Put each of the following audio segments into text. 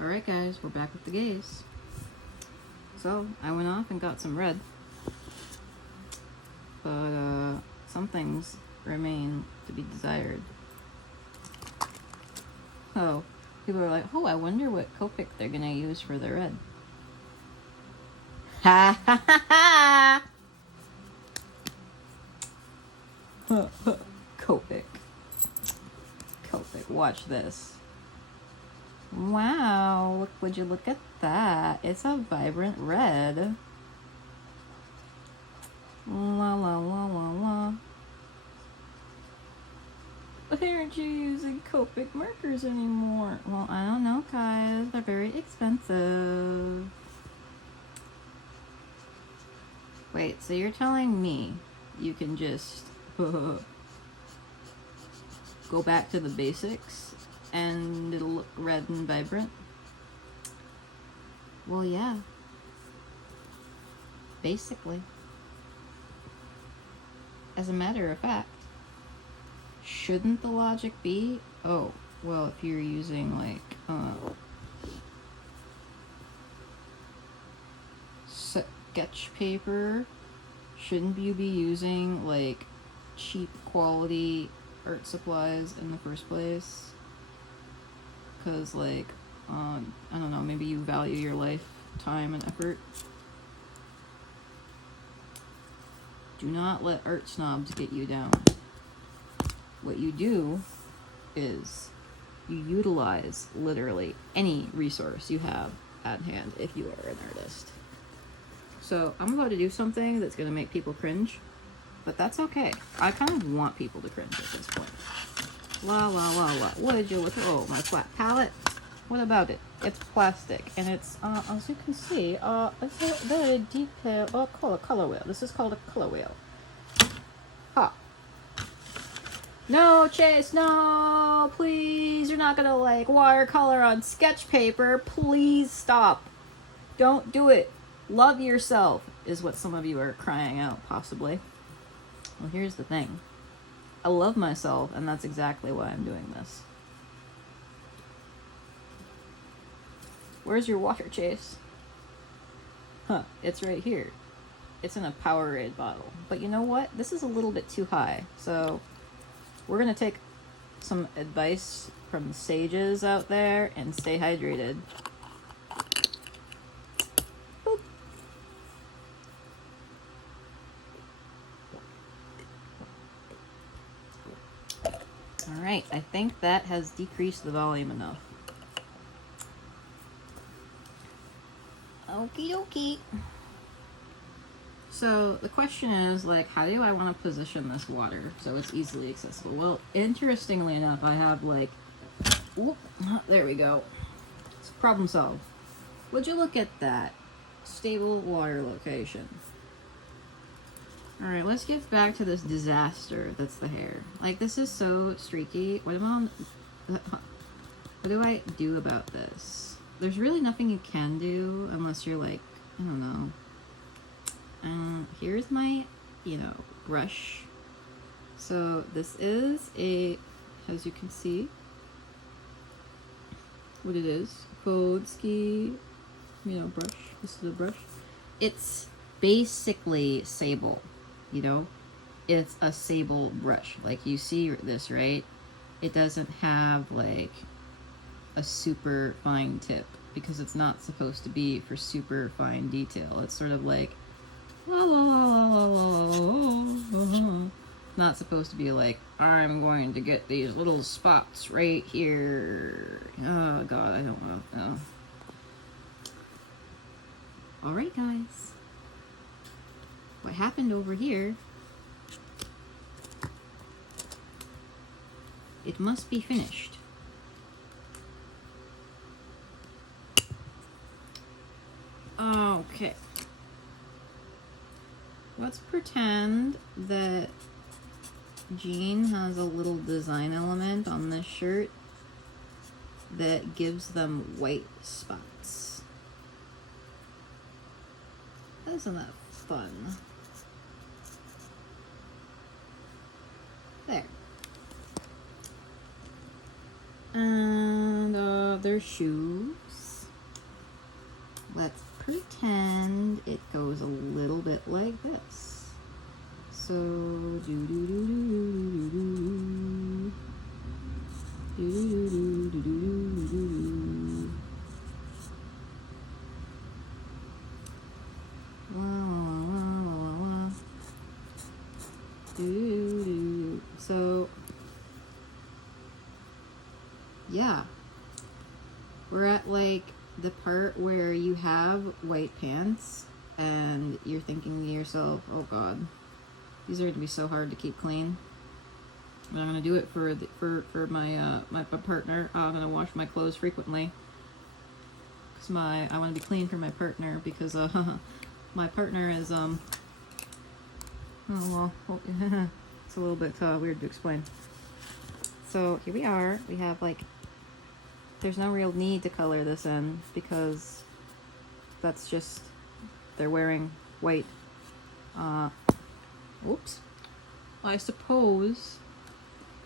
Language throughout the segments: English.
Alright guys, we're back with the gaze. So, I went off and got some red. But, some things remain to be desired. So, people are like, oh, I wonder what Copic they're gonna use for the red. Ha ha ha ha! Copic. Copic, watch this. Wow, would you look at that? It's a vibrant red. La la la la la. Why aren't you using Copic markers anymore? Well, I don't know, guys. They're very expensive. Wait, so you're telling me you can just go back to the basics and it'll look red and vibrant? Well, yeah. Basically. As a matter of fact, shouldn't the logic be, oh, well, if you're using like sketch paper, shouldn't you be using like cheap quality art supplies in the first place? Because like I don't know, maybe you value your life, time, and effort. Do not let art snobs get you down. What you do is you utilize literally any resource you have at hand if you are an artist. So I'm about to do something that's going to make people cringe, but that's okay. I kind of want people to cringe at this point. La la la la. What did you look at? Oh, my flat palette. What about it? It's plastic, and it's, as you can see, it's a very detailed, color wheel. This is called a color wheel. Ha. No, Chase, no, please. You're not gonna, like, watercolor on sketch paper. Please stop. Don't do it. Love yourself, is what some of you are crying out, possibly. Well, here's the thing. I love myself, and that's exactly why I'm doing this. Where's your water, Chase? Huh, it's right here. It's in a Powerade bottle. But you know what? This is a little bit too high. So we're going to take some advice from the sages out there and stay hydrated. Boop. All right, I think that has decreased the volume enough. Okie dokie. So the question is, like, how do I want to position this water so it's easily accessible? Well, interestingly enough, I have like, whoop, there we go. It's problem solved. Would you look at that? Stable water location. All right, let's get back to this disaster that's the hair. Like, this is so streaky. What do I do about this? There's really nothing you can do unless you're like, I don't know. Here's my, brush. So this is as you can see, what it is, Kodski, brush. This is a brush. It's basically sable, It's a sable brush. Like, you see this, right? It doesn't have like a super fine tip because it's not supposed to be for super fine detail. It's sort of like not supposed to be like, I'm going to get these little spots right here. Oh god, I don't want to know. Alright guys, what happened over here, it must be finished. Okay. Let's pretend that Jean has a little design element on this shirt that gives them white spots. Isn't that fun? There. And their shoes. let's pretend it goes a little bit like this. So do do do do do do do do do do do do do do. So yeah, we're at like the part where you have white pants and you're thinking to yourself, oh god, these are going to be so hard to keep clean, but I'm going to do it for my my partner. I'm going to wash my clothes frequently because I want to be clean for my partner, because my partner is oh well, it's a little bit weird to explain. So here we are. We have like, there's no real need to color this in because that's just, they're wearing white. Oops. I suppose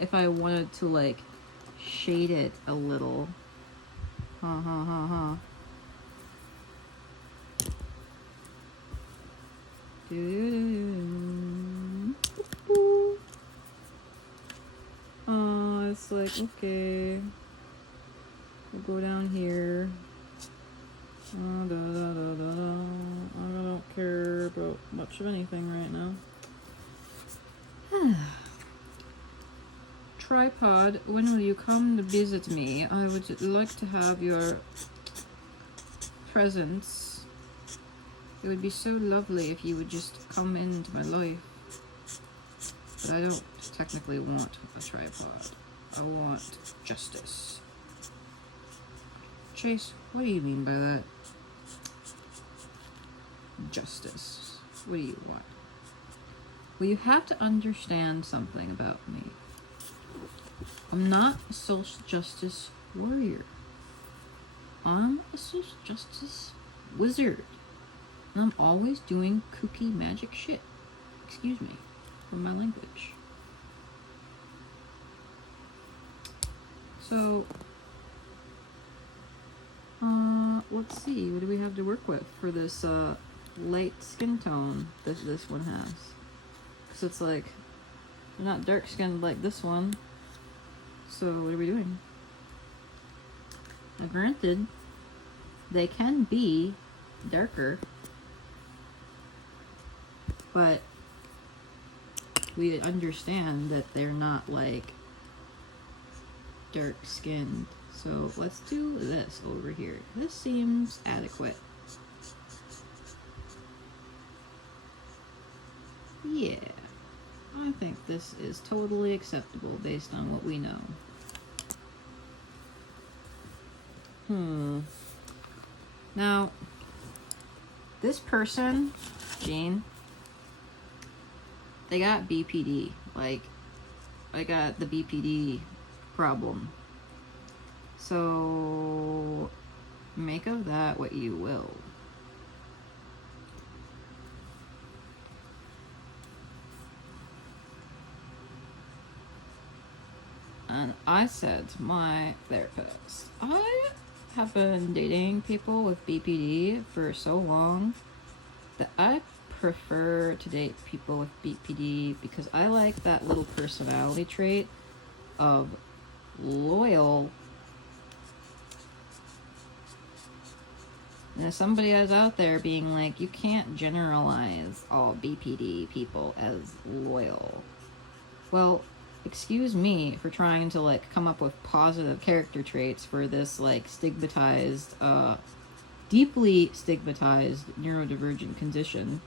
if I wanted to like shade it a little. It's like, okay, we'll go down here. I don't care about much of anything right now. Tripod, when will you come to visit me? I would like to have your presence. It would be so lovely if you would just come into my life. But I don't technically want a tripod. I want justice. Chase, what do you mean by that? Justice. What do you want? Well, you have to understand something about me. I'm not a social justice warrior. I'm a social justice wizard. And I'm always doing kooky magic shit. Excuse me for my language. So, let's see. What do we have to work with for this light skin tone that this one has? Because it's like, they're not dark skinned like this one. So what are we doing? Now granted, they can be darker, but we understand that they're not like dark skinned. So let's do this over here. This seems adequate. Yeah, I think this is totally acceptable based on what we know. Now, this person, Jane, they got BPD. Like, I got the BPD problem. So, make of that what you will. And I said to my therapist, I have been dating people with BPD for so long that I prefer to date people with BPD because I like that little personality trait of loyal. And if somebody is out there being like, you can't generalize all BPD people as loyal. Well, excuse me for trying to like come up with positive character traits for this like stigmatized, deeply stigmatized neurodivergent condition.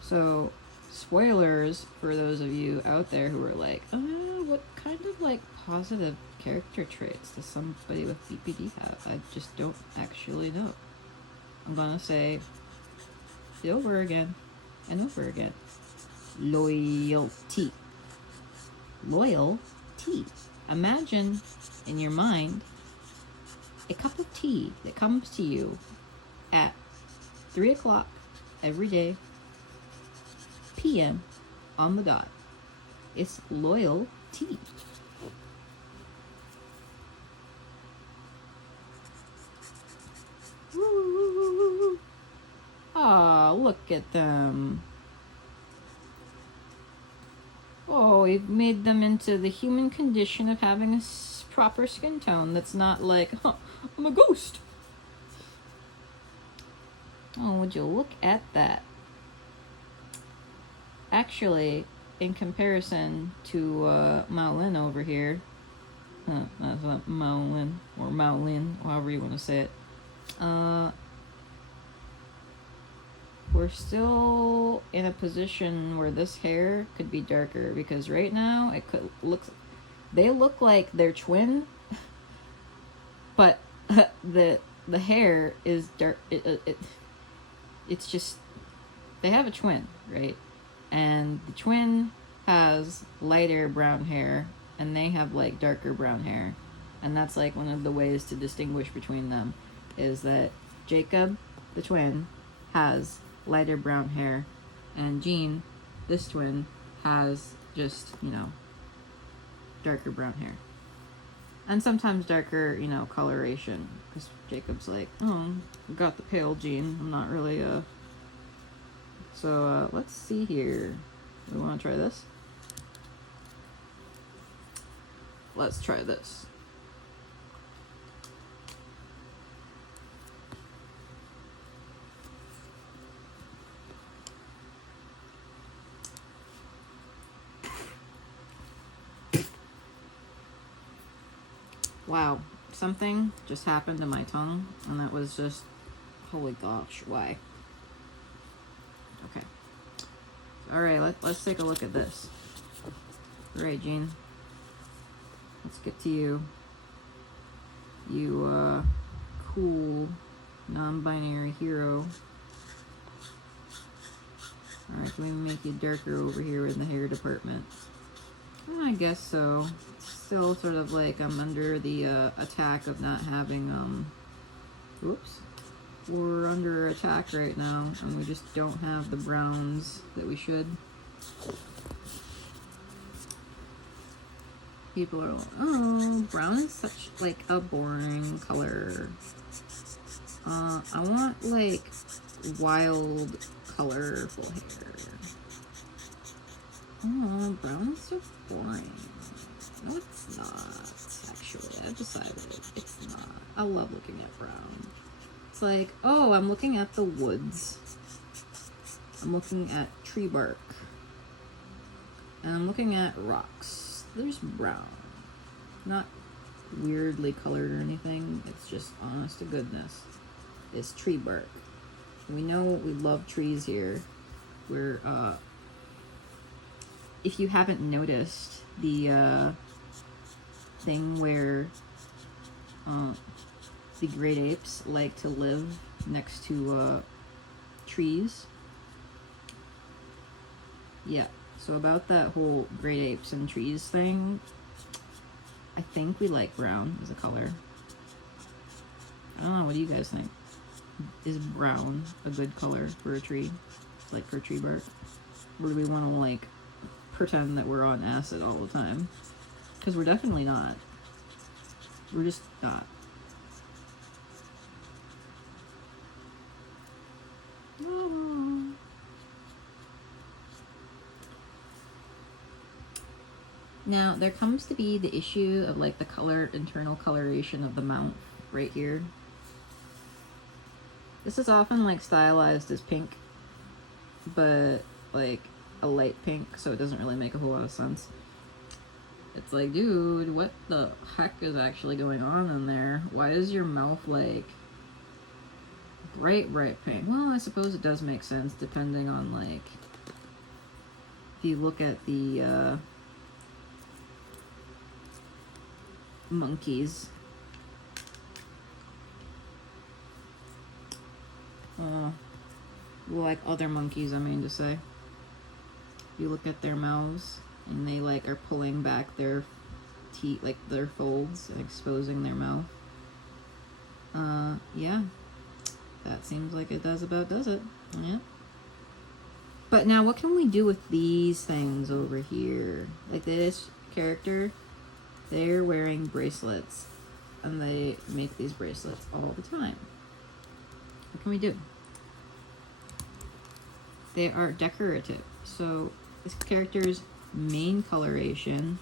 So, spoilers for those of you out there who are like, what kind of like positive character traits does somebody with BPD have? I just don't actually know. I'm gonna say it over again and over again. Loyalty. Loyalty. Imagine in your mind a cup of tea that comes to you at 3 o'clock every day, p.m. on the dot. It's loyal tea. Look at them. Oh, we've made them into the human condition of having a proper skin tone that's not like, huh, I'm a ghost. Oh, would you look at that? Actually, in comparison to Mao Lin over here, that's Mao Lin, or Mao Lin, however you want to say it, we're still in a position where this hair could be darker, because right now it could they look like they're twin, but the hair is dark. It's just, they have a twin, right? And the twin has lighter brown hair, and they have like darker brown hair, and that's like one of the ways to distinguish between them, is that Jacob, the twin, has lighter brown hair, and Jean, this twin, has just, you know, darker brown hair, and sometimes darker, you know, coloration, because Jacob's like, oh, I got the pale gene, I'm not really so let's see here. We want to try this? Let's try this. Wow, something just happened to my tongue, and that was just, holy gosh, why? Okay. Alright, let's take a look at this. Alright, Jean. Let's get to you. You, cool, non-binary hero. Alright, can we make you darker over here in the hair department? I guess so. Still sort of like I'm under the attack of not having, oops. We're under attack right now, and we just don't have the browns that we should. People are like, oh, brown is such like a boring color. I want like wild, colorful hair. Oh, brown is so boring. No, it's not, actually. I've decided it's not. I love looking at brown. It's like, oh, I'm looking at the woods. I'm looking at tree bark. And I'm looking at rocks. There's brown. Not weirdly colored or anything. It's just honest to goodness. It's tree bark. We know we love trees here. We're, if you haven't noticed, the thing where the great apes like to live next to trees. Yeah, so about that whole great apes and trees thing, I think we like brown as a color. I don't know, what do you guys think? Is brown a good color for a tree? Like for tree bark? Or do we want to like pretend that we're on acid all the time? Because we're definitely not. We're just not. Now, there comes to be the issue of like the internal coloration of the mount right here. This is often like stylized as pink, but like a light pink, so it doesn't really make a whole lot of sense. It's like, dude, what the heck is actually going on in there? Why is your mouth like bright pink? Well, I suppose it does make sense depending on like, if you look at the monkeys. Like other monkeys, I mean to say. You look at their mouths, and they like are pulling back their teeth, like their folds, and exposing their mouth. Yeah. That seems like it does it. Yeah. But now, what can we do with these things over here? Like this character, they're wearing bracelets, and they make these bracelets all the time. What can we do? they are decorative. So this character's main coloration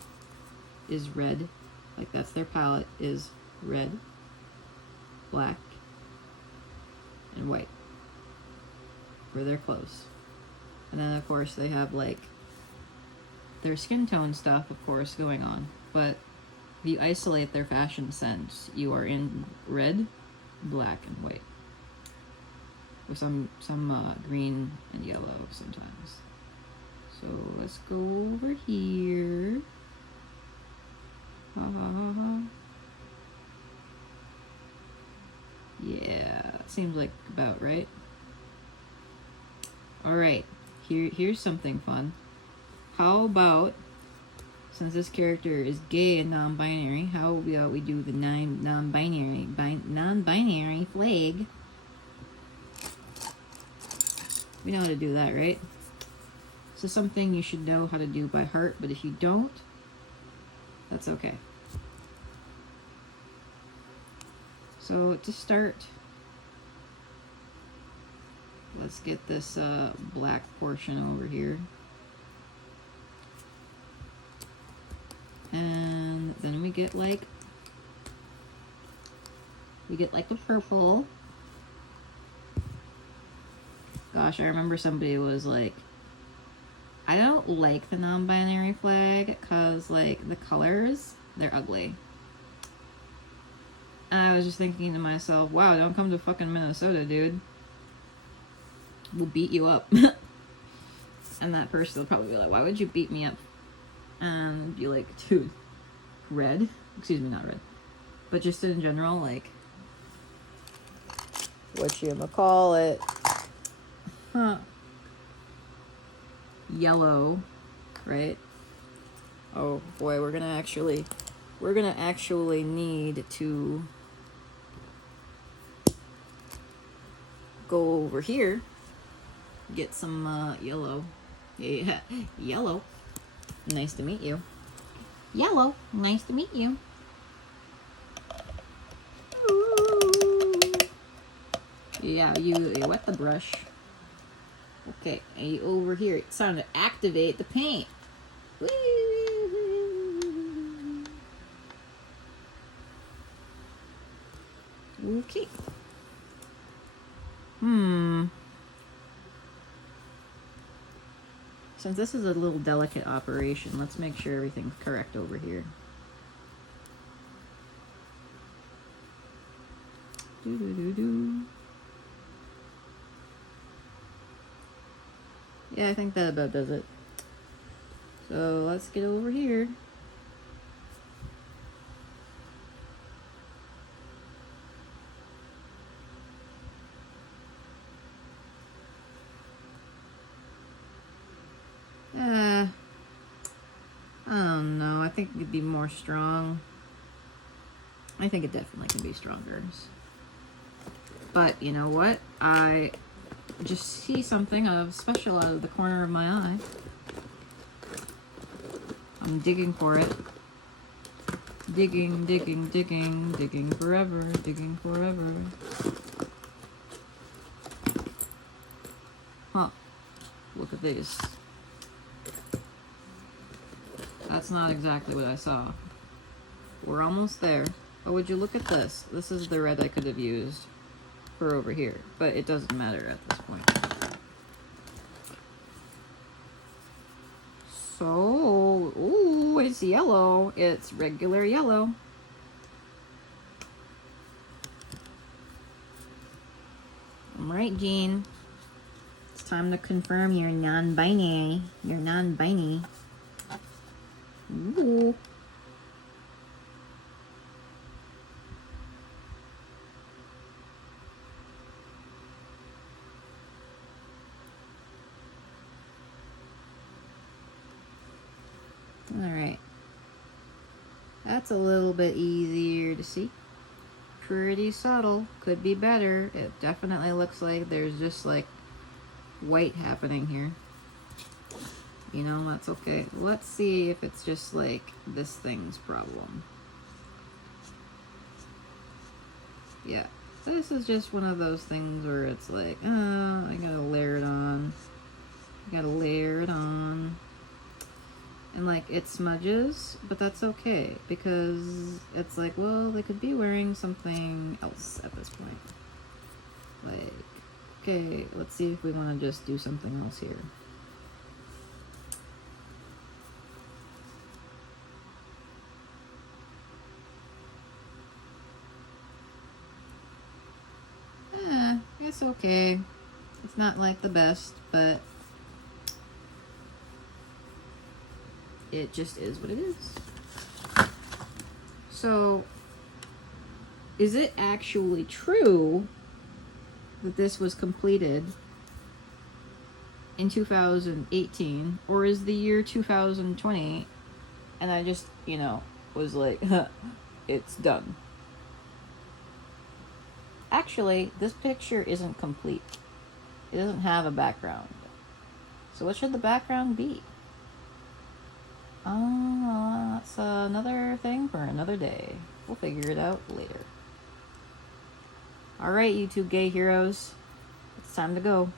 is red. Like that's their palette is red, black, and white for their clothes. And then of course they have like their skin tone stuff, of course, going on. But if you isolate their fashion sense, you are in red, black, and white. With some green and yellow sometimes. So let's go over here. Ha ha ha ha. Yeah, seems like about right. Alright, here's something fun. How about, since this character is gay and non-binary, how about we do the non-binary flag? We know how to do that, right? This is something you should know how to do by heart, but if you don't, that's okay. So to start, let's get this black portion over here. And then we get like the purple. Gosh, I remember somebody was like, I don't like the non-binary flag because like the colors, they're ugly. And I was just thinking to myself, wow, don't come to fucking Minnesota, dude. We'll beat you up. And that person will probably be like, why would you beat me up? And be like, dude, red? Excuse me, not red. But just in general, like, whatchamacallit? Huh. Yellow, right? Oh boy, we're gonna actually need to go over here, get some yellow. Yeah, yellow. Nice to meet you. Yellow, nice to meet you. Yeah, you wet the brush. Okay, and you over here. It's time to activate the paint. Woo! Okay. Since this is a little delicate operation, let's make sure everything's correct over here. Yeah, I think that about does it. So let's get over here. I don't know. I think it could be more strong. I think it definitely can be stronger. But you know what? I just see something special out of the corner of my eye. I'm digging for it. Digging, digging, digging, digging forever, digging forever. Huh. Look at these. That's not exactly what I saw. We're almost there. Oh, would you look at this? This is the red I could have used for over here, but it doesn't matter at this point. So, ooh, it's yellow. It's regular yellow. I'm right, Jean. It's time to confirm your non-binary. Your non-binary. Ooh. Alright. That's a little bit easier to see. Pretty subtle. Could be better. It definitely looks like there's just like white happening here. You know, that's okay. Let's see if it's just like this thing's problem. Yeah. This is just one of those things where it's like, I gotta layer it on. You gotta layer it on. And like it smudges, but that's okay because it's like, well, they could be wearing something else at this point. Like, okay, let's see if we want to just do something else here. It's okay. It's not like the best, but it just is what it is. So, is it actually true that this was completed in 2018, or is the year 2020 and I just, was like, it's done? Actually, this picture isn't complete. It doesn't have a background. So what should the background be? Oh, that's another thing for another day. We'll figure it out later. Alright, you two gay heroes. It's time to go.